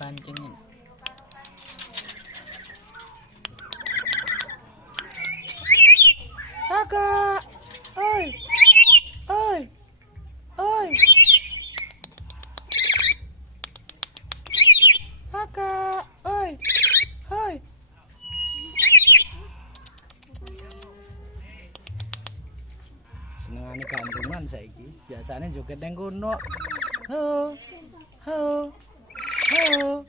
dipancingin. Kakak, oi, oi, oi, kakak, oi, oi. Senengane gantungan saiki, biasane joget nang kono. Ho, ho, ho.